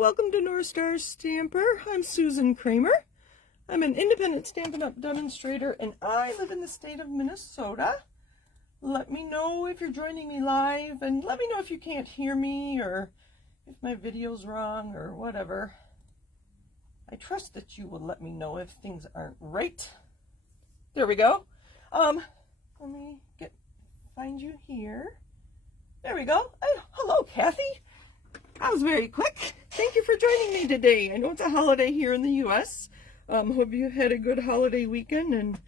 welcome to North Star Stamper. I'm Susan Kramer. I'm an independent Stampin' Up! Demonstrator and I live in the state of Minnesota. Let me know if you're joining me live and let me know if you can't hear me or if my video's wrong or whatever. I trust that you will let me know if things aren't right. There we go. Let me find you here. There we go. Hello, Kathy. That was very quick. Thank you for joining me today. I know it's a holiday here in the U.S. Hope you had a good holiday weekend and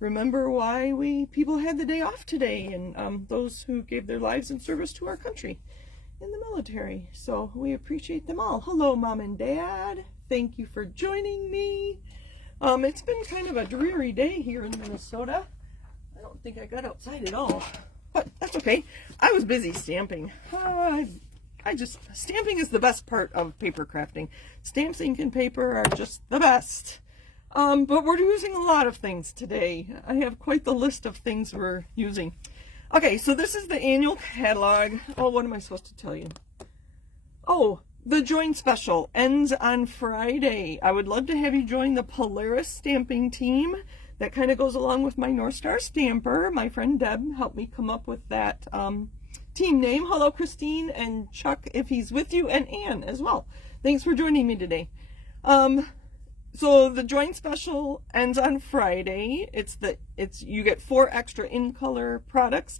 remember why people had the day off today and those who gave their lives in service to our country in the military. So we appreciate them all. Hello, Mom and Dad. Thank you for joining me. It's been kind of a dreary day here in Minnesota. I don't think I got outside at all, but that's okay. I was busy stamping. Stamping is the best part of paper crafting. Stamps, ink, and paper are just the best. But we're using a lot of things today. I have quite the list of things we're using. Okay, so this is the annual catalog. Oh, what am I supposed to tell you? Oh, the join special ends on Friday. I would love to have you join the Polaris stamping team. That kind of goes along with my North Star Stamper. My friend Deb helped me come up with that team name. Hello, Christine and Chuck, if he's with you, and Anne as well. Thanks for joining me today. So the joint special ends on Friday. You get 4 extra in color products.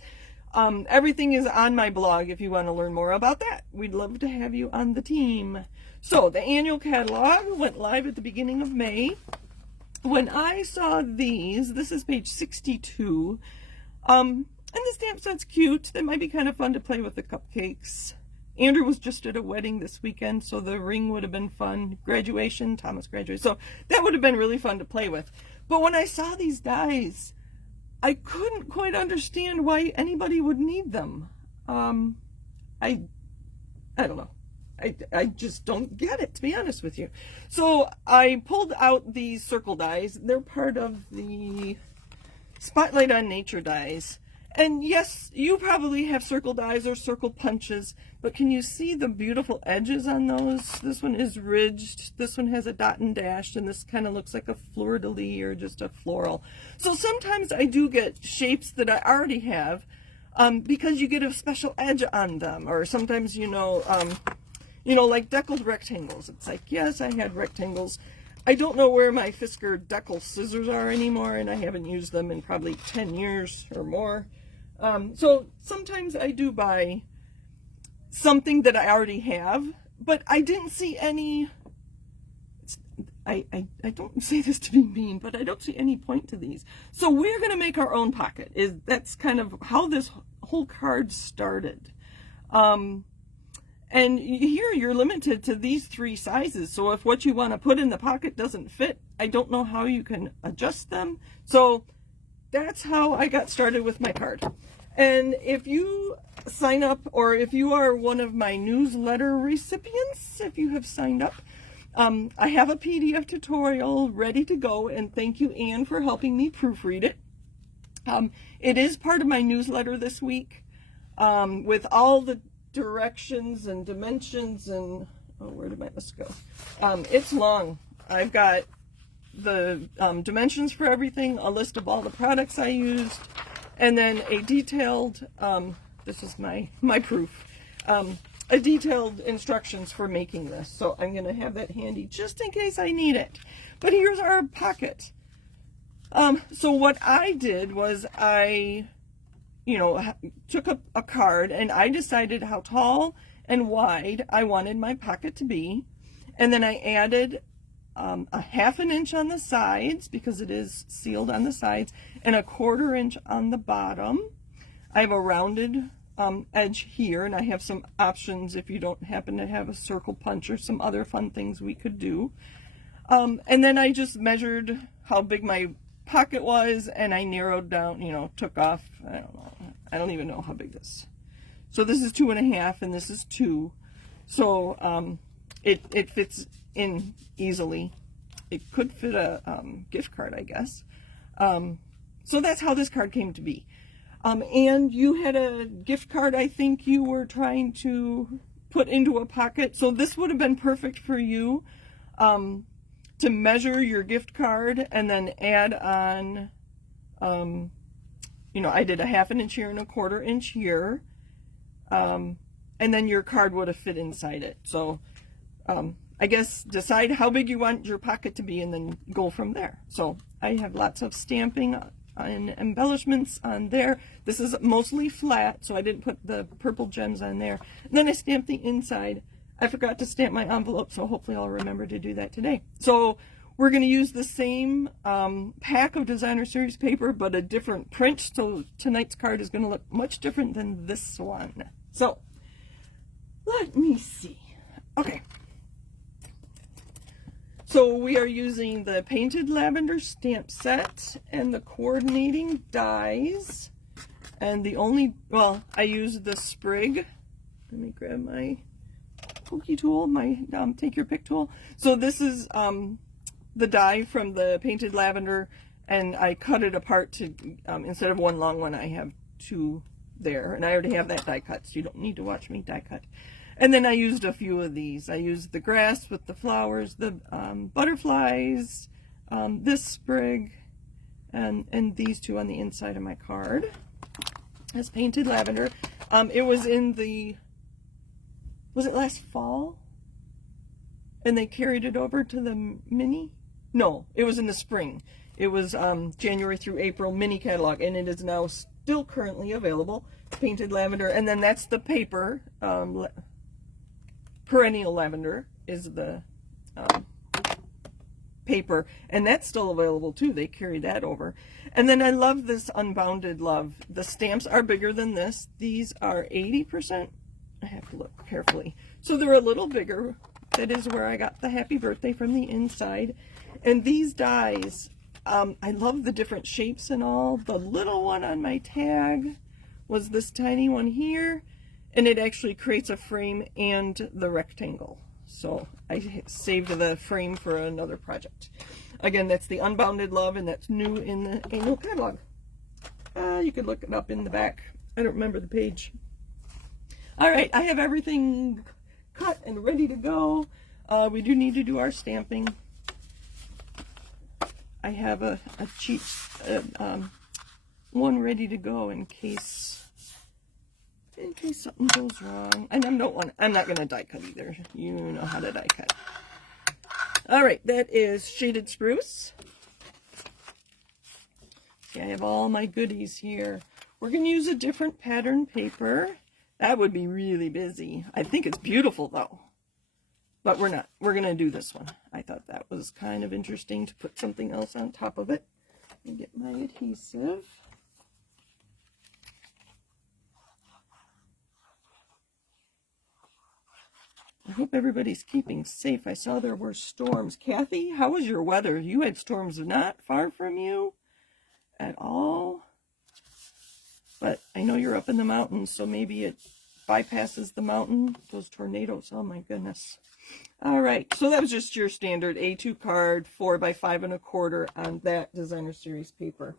Everything is on my blog if you want to learn more about that. We'd love to have you on the team. So the annual catalog went live at the beginning of May. When I saw these, this is page 62. And the stamp set's cute. They might be kind of fun to play with the cupcakes. Andrew was just at a wedding this weekend, so the ring would have been fun. Graduation, Thomas graduated, so that would have been really fun to play with. But when I saw these dies, I couldn't quite understand why anybody would need them. I don't know. I just don't get it, to be honest with you. So I pulled out these circle dies. They're part of the Spotlight on Nature dies. And yes, you probably have circle dies or circle punches, but can you see the beautiful edges on those? This one is ridged, this one has a dot and dash, and this kind of looks like a fleur-de-lis or just a floral. So sometimes I do get shapes that I already have because you get a special edge on them, or sometimes, like deckled rectangles. It's like, yes, I had rectangles. I don't know where my Fisker decal scissors are anymore, and I haven't used them in probably 10 years or more. So sometimes I do buy something that I already have, but I didn't see any, I don't say this to be mean, but I don't see any point to these. So we're going to make our own pocket. That's kind of how this whole card started. And here you're limited to these 3 sizes. So if what you want to put in the pocket doesn't fit, I don't know how you can adjust them. So that's how I got started with my card. And if you sign up, or if you are one of my newsletter recipients, if you have signed up, I have a PDF tutorial ready to go, and thank you, Anne, for helping me proofread it. It is part of my newsletter this week with all the directions and dimensions and, oh, where did my list go? It's long. I've got the dimensions for everything, a list of all the products I used, and then a detailed, this is my proof, a detailed instructions for making this. So I'm going to have that handy just in case I need it. But here's our pocket. So what I did was I took a card and I decided how tall and wide I wanted my pocket to be. And then I added a 1/2 inch on the sides because it is sealed on the sides, and a 1/4 inch on the bottom. I have a rounded edge here, and I have some options if you don't happen to have a circle punch or some other fun things we could do. And then I just measured how big my pocket was, and I narrowed down, took off, I don't even know how big this. So this is 2.5 and this is 2. So it fits in easily. It could fit a gift card, I guess. So that's how this card came to be. And you had a gift card, I think you were trying to put into a pocket. So this would have been perfect for you to measure your gift card and then add on, you know, I did a 1/2 inch here and a 1/4 inch here. And then your card would have fit inside it. So I guess decide how big you want your pocket to be and then go from there. So I have lots of stamping and embellishments on there. This is mostly flat, so I didn't put the purple gems on there. And then I stamped the inside. I forgot to stamp my envelope, so hopefully I'll remember to do that today. So we're going to use the same pack of designer series paper, but a different print. So tonight's card is going to look much different than this one. So let me see. Okay. So we are using the Painted Lavender stamp set and the coordinating dies. And the only, well, I used the sprig. Let me grab my pokey tool, my take your pick tool. So this is the die from the Painted Lavender, and I cut it apart to, instead of one long one, I have 2 there. And I already have that die cut, so you don't need to watch me die cut. And then I used a few of these. I used the grass with the flowers, the butterflies, this sprig, and these 2 on the inside of my card. As Painted Lavender. It was in the, was it last fall? And they carried it over to the mini? No, it was in the spring. It was January through April mini catalog, and it is now still currently available. Painted Lavender, and then that's the paper. Perennial Lavender is the paper, and that's still available too. They carry that over. And then I love this Unbounded Love. The stamps are bigger than this. These are 80%. I have to look carefully. So they're a little bigger. That is where I got the happy birthday from the inside. And these dies, I love the different shapes and all. The little one on my tag was this tiny one here. And it actually creates a frame and the rectangle. So I saved the frame for another project. Again, that's the Unbounded Love, and that's new in the annual catalog. You could look it up in the back. I don't remember the page. All right, I have everything cut and ready to go. We do need to do our stamping. I have a cheap one ready to go in case something goes wrong. And I'm not going to die cut either. You know how to die cut. All right, that is shaded spruce. See, I have all my goodies here. We're going to use a different pattern paper. That would be really busy. I think it's beautiful though. But we're not. We're going to do this one. I thought that was kind of interesting to put something else on top of it. And get my adhesive. I hope everybody's keeping safe. I saw there were storms. Kathy, how was your weather? You had storms not far from you at all. But I know you're up in the mountains, so maybe it bypasses the mountain. Those tornadoes, oh my goodness. All right, so that was just your standard A2 card, 4x5 1/4 on that designer series paper.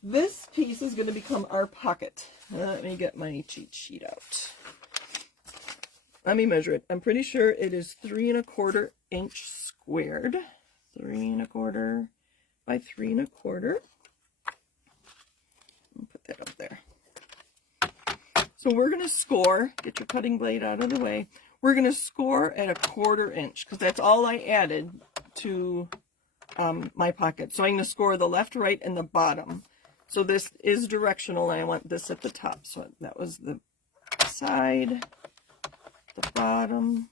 This piece is going to become our pocket. Let me get my cheat sheet out. Let me measure it. I'm pretty sure it is 3 1/4 inch squared. 3 1/4 by 3 1/4. I'll put that up there. So we're going to score. Get your cutting blade out of the way. We're going to score at 1/4 inch because that's all I added to my pocket. So I'm going to score the left, right, and the bottom. So this is directional, and I want this at the top. So that was the side, the bottom,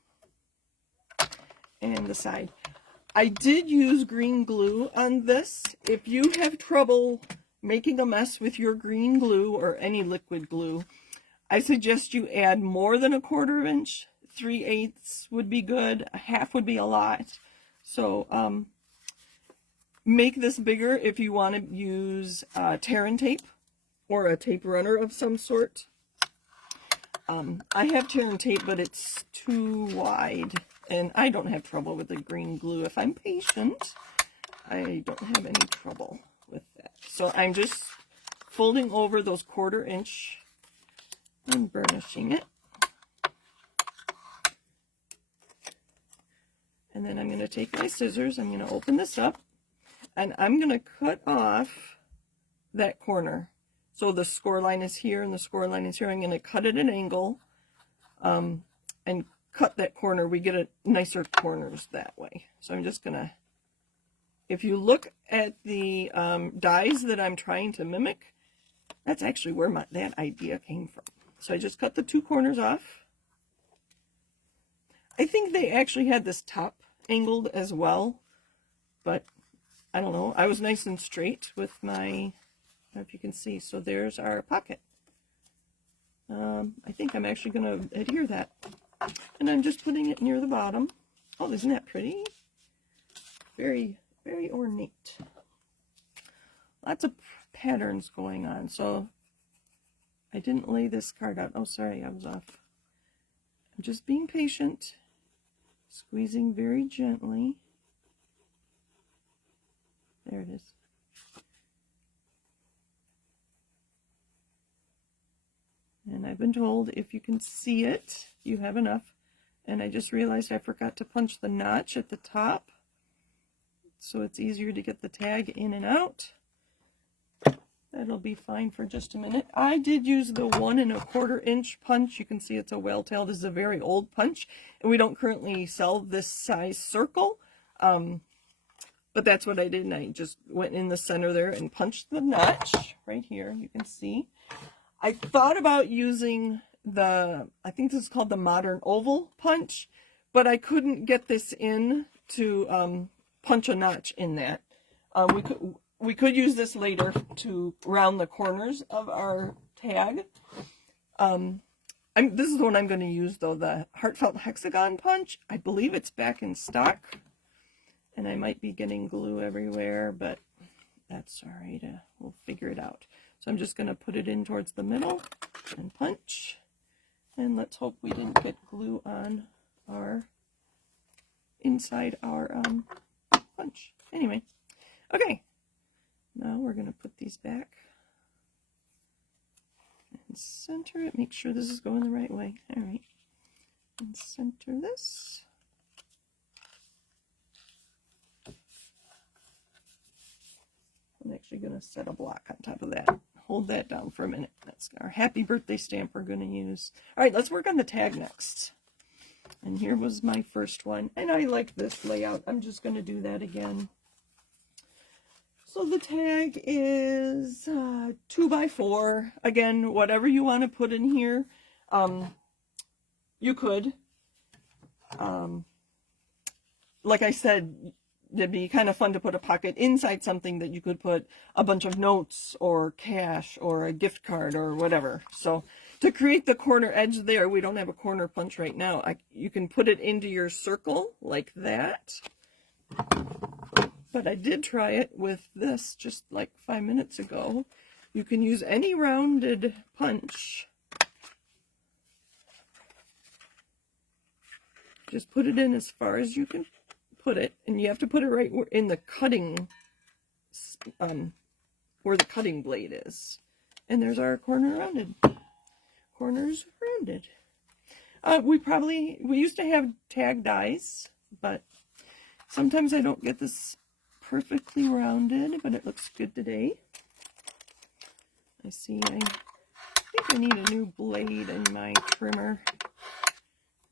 and the side. I did use green glue on this. If you have trouble making a mess with your green glue or any liquid glue, I suggest you add more than 1/4 inch. 3/8 would be good. 1/2 would be a lot. So make this bigger if you want to use tear-in tape or a tape runner of some sort. I have tear-in tape, but it's too wide, and I don't have trouble with the green glue. If I'm patient, I don't have any trouble with that. So I'm just folding over those 1/4 inch and burnishing it. And then I'm going to take my scissors, I'm going to open this up, and I'm going to cut off that corner. So the score line is here and the score line is here. I'm going to cut at an angle and cut that corner. We get nicer corners that way. So I'm just going to, if you look at the dies that I'm trying to mimic, that's actually where that idea came from. So I just cut the 2 corners off. I think they actually had this top angled as well, but I don't know. I was nice and straight with my, I don't know if you can see. So there's our pocket. I think I'm actually going to adhere that. And I'm just putting it near the bottom. Oh, isn't that pretty? Very, very ornate. Lots of patterns going on. So I didn't lay this card out. Oh, sorry, I was off. I'm just being patient. Squeezing very gently. There it is. And I've been told if you can see it, you have enough. And I just realized I forgot to punch the notch at the top, so it's easier to get the tag in and out. That'll be fine for just a minute. I did use the 1 1/4 inch punch. You can see it's a well-tailed. This is a very old punch, and we don't currently sell this size circle. But that's what I did, and I just went in the center there and punched the notch right here. You can see. I thought about using the, I think this is called the modern oval punch, but I couldn't get this in to punch a notch in that. We could use this later to round the corners of our tag. This is the one I'm going to use, though, the Heartfelt Hexagon punch. I believe it's back in stock, and I might be getting glue everywhere, but that's all right. We'll figure it out. So I'm just going to put it in towards the middle and punch, and let's hope we didn't get glue on our inside our punch. Anyway, okay. Now we're going to put these back and center it. Make sure this is going the right way. All right. And center this. I'm actually going to set a block on top of that. Hold that down for a minute. That's our happy birthday stamp we're going to use. All right, let's work on the tag next. And here was my first one. And I like this layout. I'm just going to do that again. So the tag is 2x4. Again, whatever you want to put in here, you could. Like I said, it'd be kind of fun to put a pocket inside something that you could put a bunch of notes or cash or a gift card or whatever. So to create the corner edge there, we don't have a corner punch right now. You can put it into your circle like that. But I did try it with this just like 5 minutes ago. You can use any rounded punch. Just put it in as far as you can put it, and you have to put it right in the cutting, where the cutting blade is. And there's our corner rounded. Corners rounded. We used to have tag dies, but sometimes I don't get this perfectly rounded, but it looks good today. I think I need a new blade in my trimmer.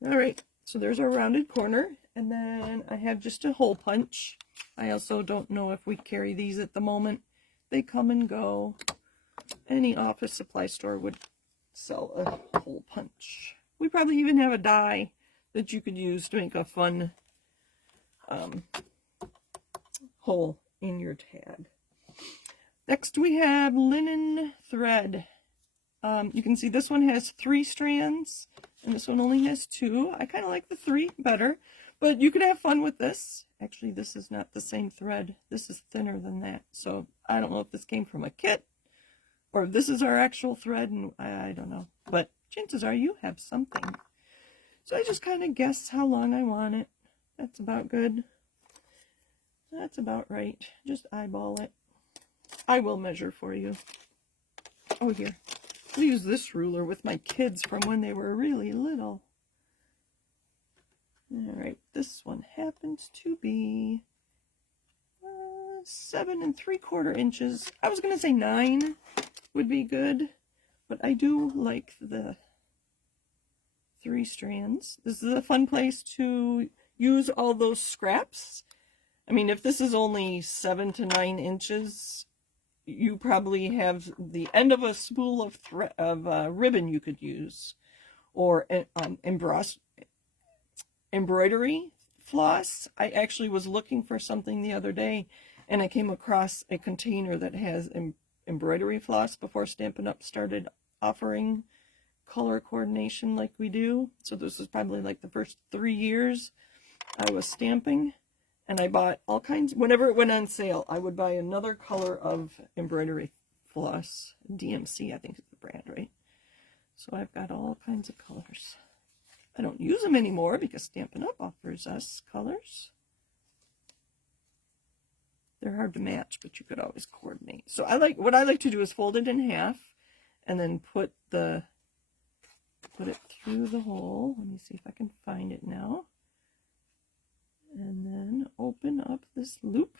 All right, so there's our rounded corner, and then I have just a hole punch. I also don't know if we carry these at the moment. They come and go. Any office supply store would sell a hole punch. We probably even have a die that you could use to make a fun hole in your tag. Next we have linen thread. You can see this one has 3 strands and this one only has 2. I kind of like the 3 better, but you could have fun with this. Actually, this is not the same thread. This is thinner than that, so I don't know if this came from a kit or if this is our actual thread, and I don't know, but chances are you have something. So I just kind of guess how long I want it. That's about good. That's about right. Just eyeball it. I will measure for you. Oh, here. I use this ruler with my kids from when they were really little. All right. this one happens to be 7 3/4 inches. I was going to say 9 would be good, but I do like the 3 strands. This is a fun place to use all those scraps. I mean, if this is only 7 to 9 inches, you probably have the end of a spool of ribbon you could use, or embroidery floss. I actually was looking for something the other day, and I came across a container that has embroidery floss before Stampin' Up! Started offering color coordination like we do. So this was probably like the first 3 years I was stamping, and I bought all kinds. Whenever it went on sale, I would buy another color of embroidery floss. DMC, I think is the brand, right? So I've got all kinds of colors. I don't use them anymore because Stampin' Up! Offers us colors. They're hard to match, but you could always coordinate. So what I like to do is fold it in half and then put it through the hole. Let me see if I can find it now. And then open up this loop.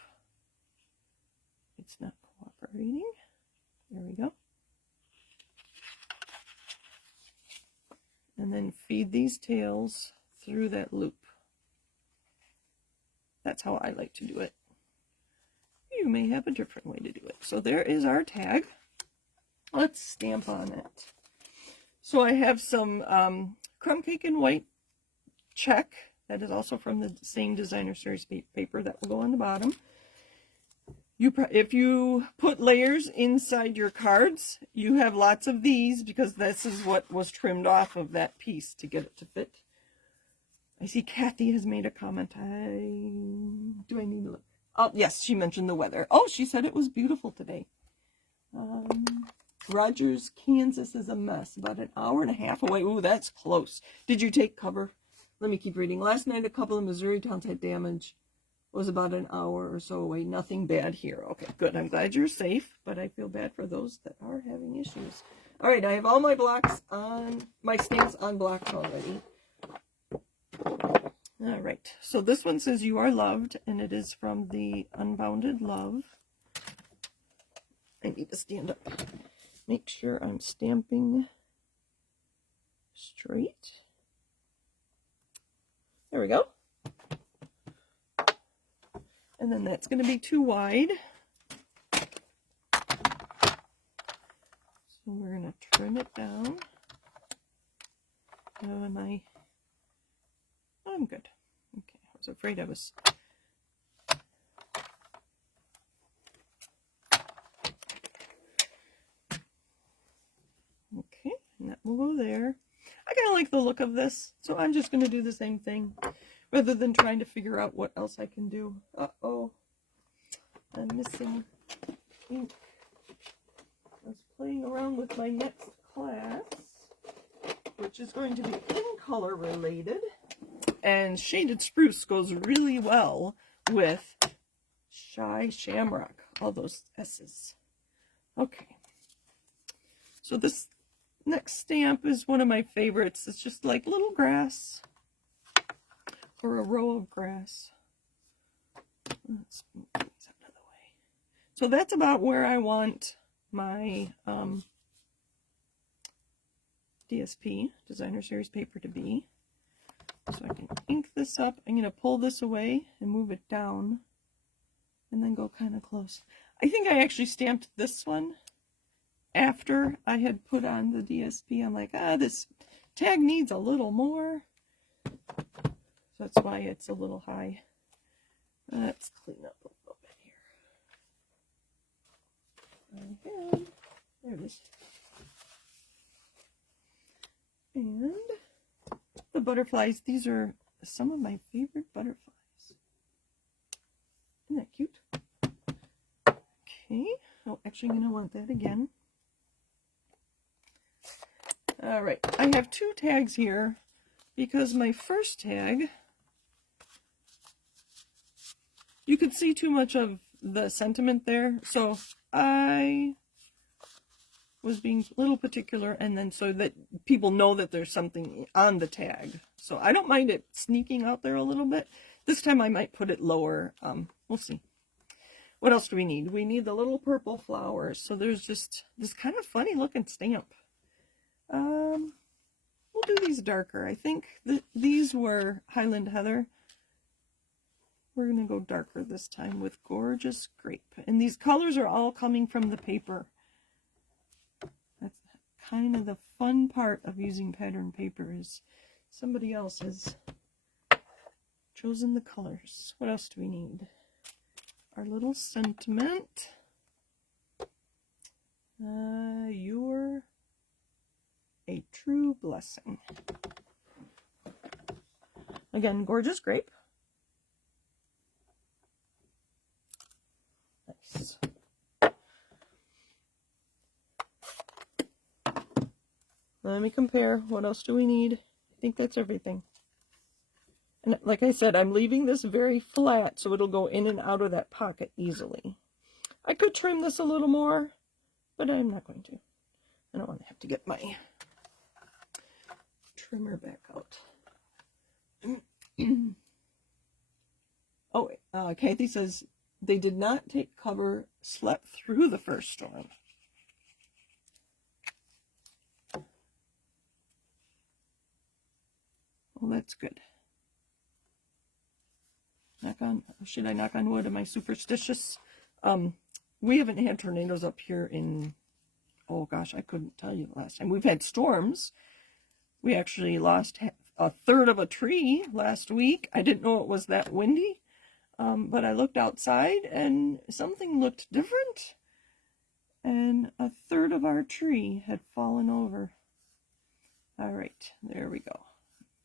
It's not cooperating. There we go. And then feed these tails through that loop. That's how I like to do it. You may have a different way to do it. So there is our tag. Let's stamp on it. So I have some crumb cake and white check. That is also from the same designer series paper that will go on the bottom. If you put layers inside your cards, you have lots of these because this is what was trimmed off of that piece to get it to fit. I see Kathy has made a comment. Do I need to look? Oh, yes, she mentioned the weather. Oh, she said it was beautiful today. Rogers, Kansas is a mess. About an hour and a half away. Ooh, that's close. Did you take cover? Let me keep reading. Last night, a couple of Missouri towns had damage. Was about an hour or so away. Nothing bad here. Okay, good. I'm glad you're safe, but I feel bad for those that are having issues. All right, I have all my blocks on, my stamps on blocks already. All right, so this one says "You Are Loved," and it is from the Unbounded Love. I need to stand up. Make sure I'm stamping straight. There we go. And then that's going to be too wide. So we're going to trim it down. Oh, I'm good. Okay, I was afraid I was... Okay, and that will go there. I kind of like the look of this, so I'm just going to do the same thing, rather than trying to figure out what else I can do. Uh-oh, I'm missing ink. I was playing around with my next class, which is going to be in color related, and shaded spruce goes really well with shy shamrock, all those S's. Okay, so this next stamp is one of my favorites. It's just like little grass, or a row of grass. Let's move these out of the way. So that's about where I want my DSP, Designer Series paper, to be. So I can ink this up. I'm going to pull this away and move it down, and then go kind of close. I think I actually stamped this one after I had put on the DSP. I'm like, this tag needs a little more. That's why it's a little high. Let's clean up a little bit here. Okay. There it is. And the butterflies. These are some of my favorite butterflies. Isn't that cute? Okay. Oh, actually, I'm going to want that again. All right. I have 2 tags here because my first tag, you could see too much of the sentiment there, so I was being a little particular, and then so that people know that there's something on the tag. So I don't mind it sneaking out there a little bit. This time I might put it lower. We'll see. What else do we need? We need the little purple flowers. So there's just this kind of funny looking stamp. We'll do these darker. I think these were Highland Heather. We're going to go darker this time with Gorgeous Grape. And these colors are all coming from the paper. That's kind of the fun part of using pattern paper, is somebody else has chosen the colors. What else do we need? Our little sentiment. You're a true blessing. Again, Gorgeous Grape. Nice. Let me compare. What else do we need? I think that's everything. And like I said, I'm leaving this very flat so it'll go in and out of that pocket easily. I could trim this a little more, but I'm not going to. I don't want to have to get my trimmer back out. Oh, Kathy says they did not take cover, slept through the first storm. Well, that's good. Should I knock on wood? Am I superstitious? We haven't had tornadoes up here in, oh gosh, I couldn't tell you the last time. We've had storms. We actually lost a third of a tree last week. I didn't know it was that windy, but I looked outside and something looked different. And a third of our tree had fallen over. All right, there we go.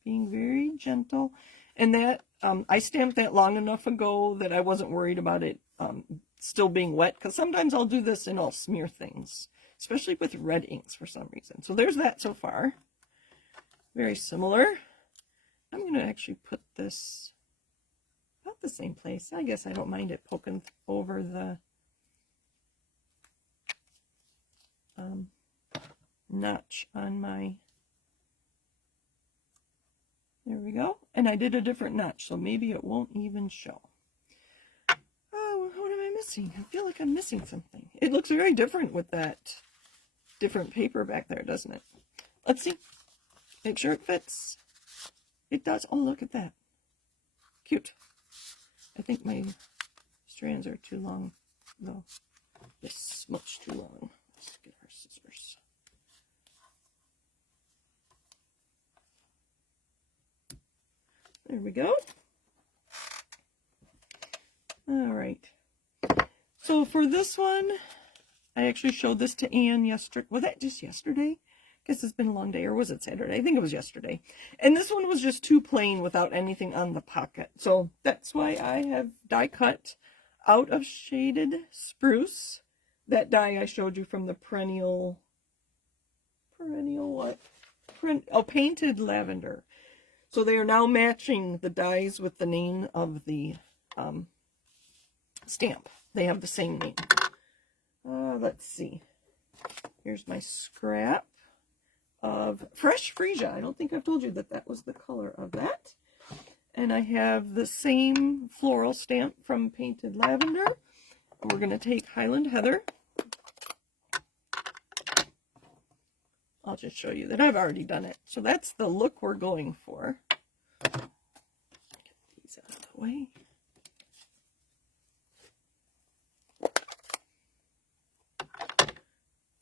Being very gentle. And that, I stamped that long enough ago that I wasn't worried about it still being wet, because sometimes I'll do this and I'll smear things, especially with red inks for some reason. So there's that so far. Very similar. I'm going to actually put this about the same place. I guess I don't mind it poking over the notch on my... There we go. And I did a different notch, so maybe it won't even show. Oh, what am I missing? I feel like I'm missing something. It looks very different with that different paper back there, doesn't it? Let's see. Make sure it fits. It does. Oh, look at that. Cute. I think my strands are too long, though. This much too long. Let's get our scissors. There we go. All right. So for this one, I actually showed this to Anne yesterday. Was that just yesterday? I guess it's been a long day. Or was it Saturday? I think it was yesterday. And this one was just too plain without anything on the pocket. So that's why I have die cut out of shaded spruce. That die I showed you from the Perennial what? Painted Lavender. So they are now matching the dies with the name of the stamp. They have the same name. Let's see. Here's my scrap of Fresh Freesia. I don't think I've told you that that was the color of that. And I have the same floral stamp from Painted Lavender. And we're going to take Highland Heather. I'll just show you that I've already done it. So that's the look we're going for. Get these out of the way.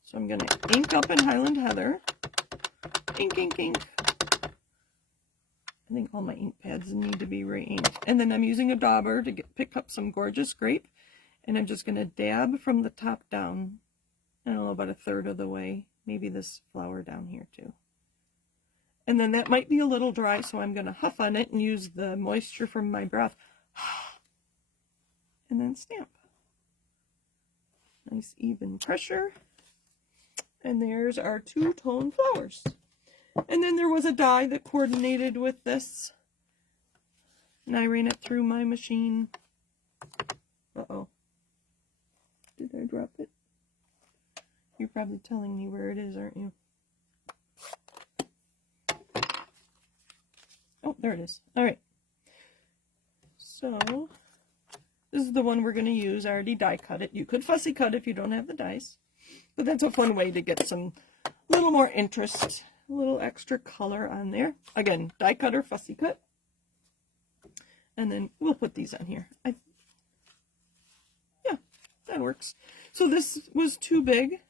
So I'm going to ink up in Highland Heather. Ink, ink, ink. I think all my ink pads need to be re-inked. And then I'm using a dauber to pick up some Gorgeous Grape. And I'm just going to dab from the top down. I don't know, about a third of the way. Maybe this flower down here too. And then that might be a little dry, so I'm going to huff on it and use the moisture from my breath. And then stamp. Nice even pressure. And there's our two-tone flowers. And then there was a die that coordinated with this. And I ran it through my machine. Uh-oh. Did I drop it? You're probably telling me where it is, aren't you? Oh, there it is. All right. So this is the one we're going to use. I already die cut it. You could fussy cut if you don't have the dies, but that's a fun way to get some little more interest, a little extra color on there. Again, die cut or fussy cut. And then we'll put these on here. Yeah, that works. So this was too big,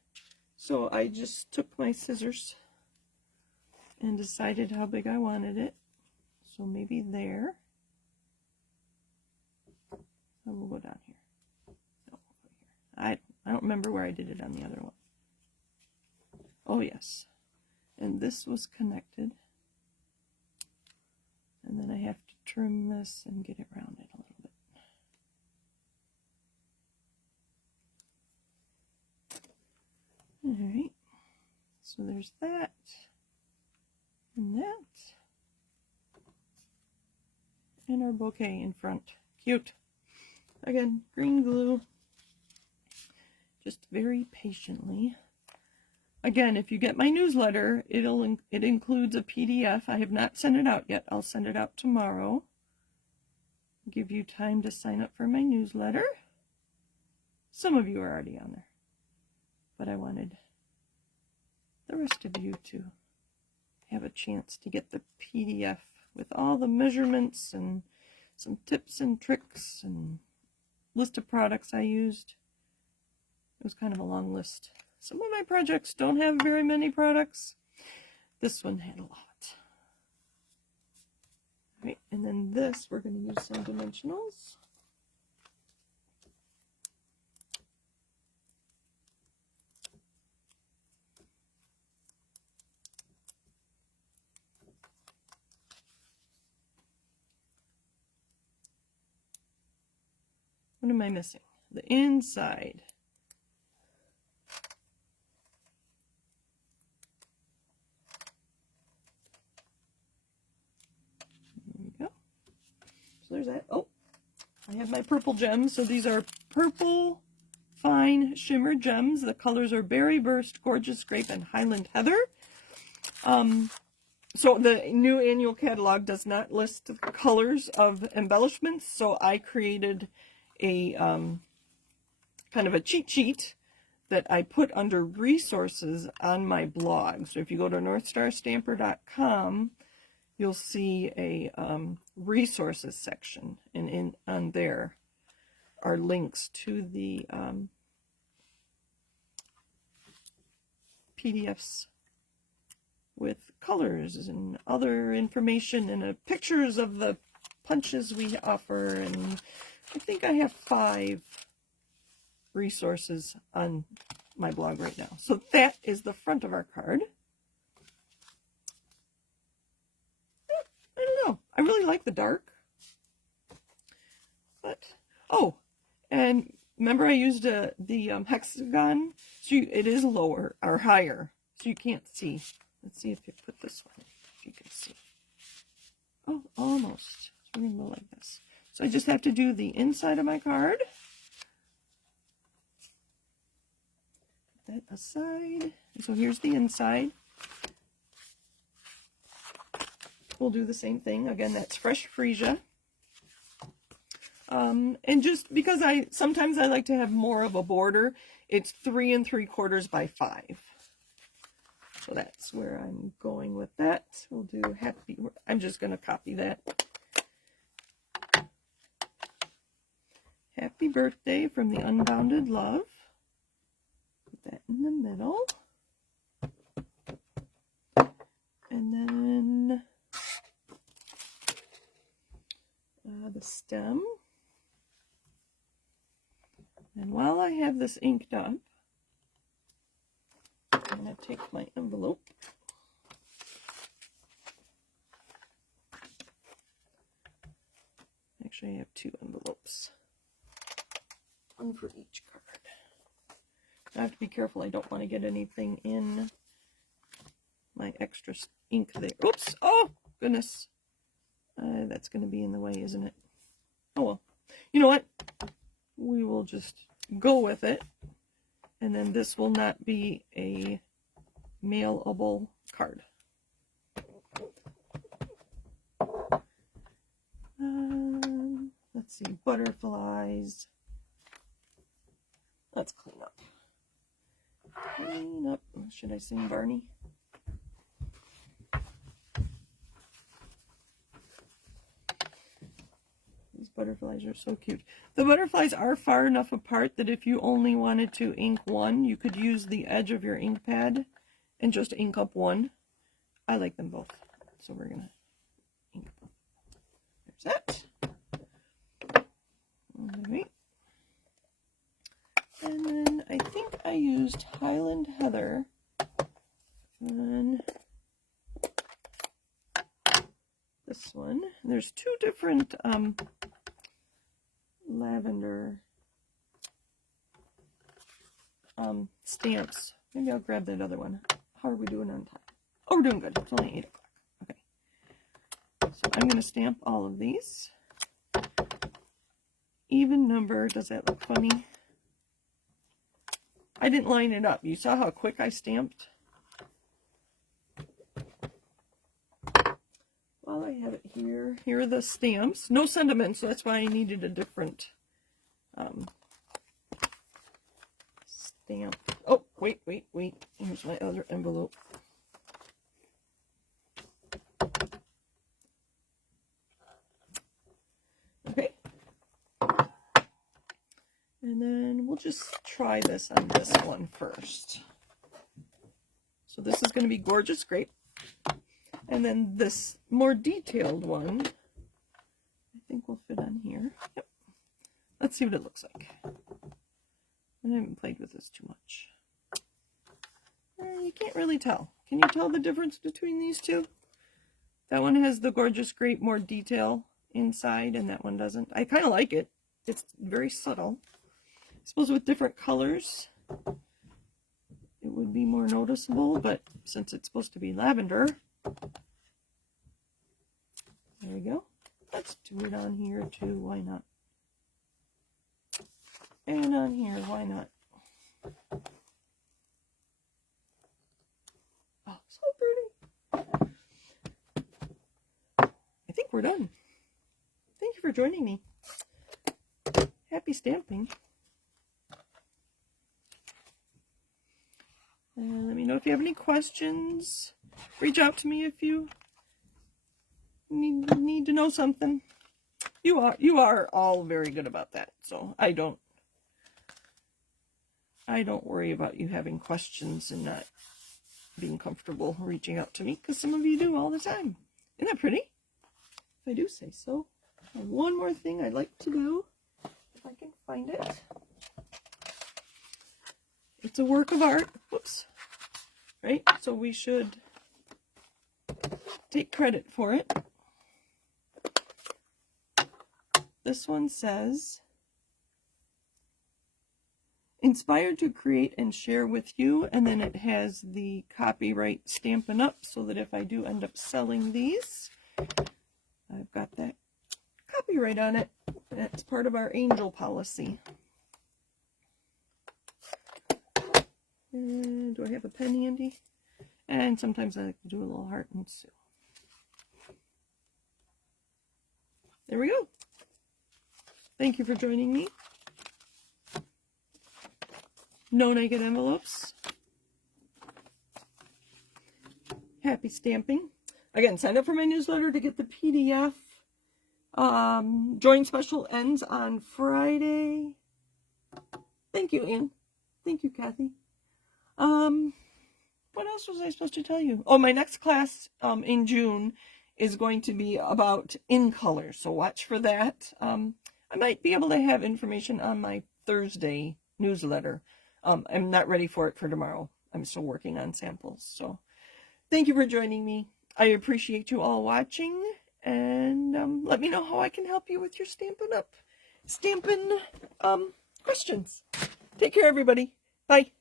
so I just took my scissors and decided how big I wanted it. So maybe there. And we'll go down here. No, here. I don't remember where I did it on the other one. Oh yes. And this was connected. And then I have to trim this and get it rounded a little bit. Alright. So there's that. And that. And our bouquet in front. Cute. Again, green glue. Just very patiently. Again, if you get my newsletter, it includes a PDF. I have not sent it out yet. I'll send it out tomorrow. Give you time to sign up for my newsletter. Some of you are already on there, but I wanted the rest of you to have a chance to get the PDF with all the measurements and some tips and tricks and list of products I used. It was kind of a long list. Some of my projects don't have very many products. This one had a lot. All right, and then this, we're going to use some dimensionals. What am I missing? The inside. There we go. So there's that. Oh, I have my purple gems. So these are purple fine shimmer gems. The colors are Berry Burst, Gorgeous Grape, and Highland Heather. So the new annual catalog does not list the colors of embellishments. So I created a kind of a cheat sheet that I put under resources on my blog. So if you go to northstarstamper.com, you'll see a resources section, and on there are links to the PDFs with colors and other information and pictures of the punches we offer. And I think I have 5 resources on my blog right now. So that is the front of our card. I don't know. I really like the dark. But, oh, and remember I used the hexagon? So it is lower or higher, so you can't see. Let's see if you put this one, if you can see. Oh, almost. So we're going to go like this. So I just have to do the inside of my card. Put that aside. So here's the inside. We'll do the same thing. Again, that's Fresh Freesia. And just because sometimes I like to have more of a border, it's 3 3/4 by 5. So that's where I'm going with that. We'll do happy. I'm just going to copy that. Happy birthday from the Unbounded Love. Put that in the middle. And then the stem. And while I have this inked up, I'm going to take my envelope. Actually, I have 2 envelopes. One for each card. I have to be careful. I don't want to get anything in my extra ink there. Oops! Oh, goodness. That's going to be in the way, isn't it? Oh, well. You know what? We will just go with it. And then this will not be a mailable card. Let's see, butterflies. Let's clean up. Clean up. Should I sing Barney? These butterflies are so cute. The butterflies are far enough apart that if you only wanted to ink one, you could use the edge of your ink pad and just ink up one. I like them both, so we're gonna ink both. There's that. All right. And then I think I used Highland Heather on this one. There's two different lavender stamps. Maybe I'll grab that other one. How are we doing on time? Oh, we're doing good. It's only 8 o'clock. Okay. So I'm going to stamp all of these. Even number. Does that look funny? I didn't line it up. You saw how quick I stamped? While I have it here, here are the stamps. No sentiments, so that's why I needed a different stamp. Oh, wait. Here's my other envelope. Okay. And then we'll just try this on this one first. So this is going to be Gorgeous Grape. And then this more detailed one, I think will fit on here. Yep. Let's see what it looks like. I haven't played with this too much. You can't really tell. Can you tell the difference between these two? That one has the Gorgeous Grape more detail inside, and that one doesn't. I kind of like it. It's very subtle. I suppose with different colors, it would be more noticeable, but since it's supposed to be lavender, there we go. Let's do it on here too. Why not? And on here, why not? Oh, so pretty. I think we're done. Thank you for joining me. Happy stamping. Let me know if you have any questions. Reach out to me if you need to know something. You are all very good about that, so I don't worry about you having questions and not being comfortable reaching out to me, because some of you do all the time. Isn't that pretty? If I do say so. And one more thing I'd like to do, if I can find it. It's a work of art. Whoops. Right? So we should take credit for it. This one says, inspired to create and share with you, and then it has the copyright stamping up so that if I do end up selling these, I've got that copyright on it. That's part of our angel policy. Do I have a pen handy? And sometimes I like to do a little heart and Sue. There we go. Thank you for joining me. No naked envelopes. Happy stamping. Again, sign up for my newsletter to get the PDF. Join special ends on Friday. Thank you, Ann. Thank you, Kathy. What else was I supposed to tell you? Oh, my next class in June is going to be about in color, so watch for that. I might be able to have information on my Thursday newsletter. I'm not ready for it for tomorrow. I'm still working on samples. So thank you for joining me. I appreciate you all watching, and let me know how I can help you with your Stampin' Up! Stampin' questions. Take care, everybody. Bye.